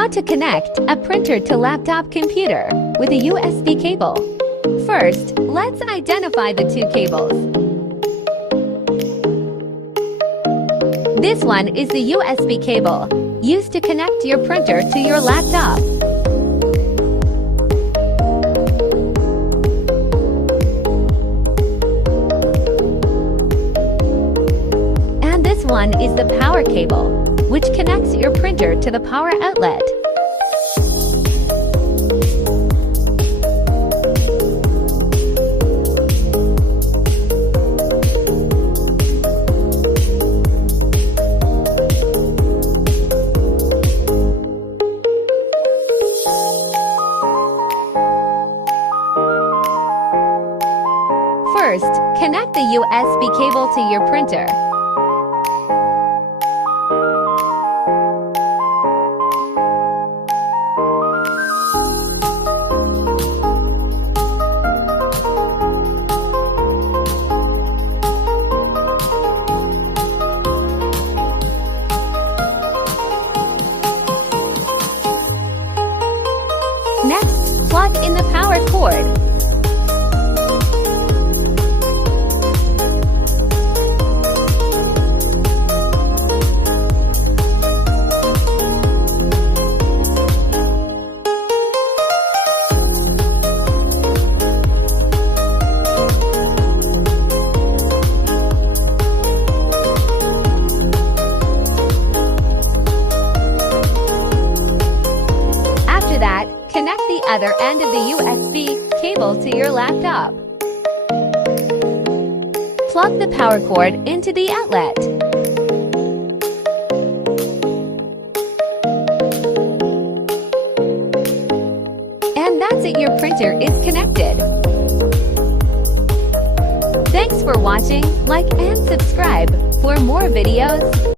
How to connect a printer to laptop computer with a USB cable. First, let's identify the two cables. This one is the USB cable, used to connect your printer to your laptop. And this one is the power cable, which connects your printer to the power outlet. First, connect the USB cable to your printer. Next, plug in the power cord. Connect the other end of the USB cable to your laptop. Plug the power cord into the outlet. And that's it, your printer is connected. Thanks for watching. Like and subscribe for more videos.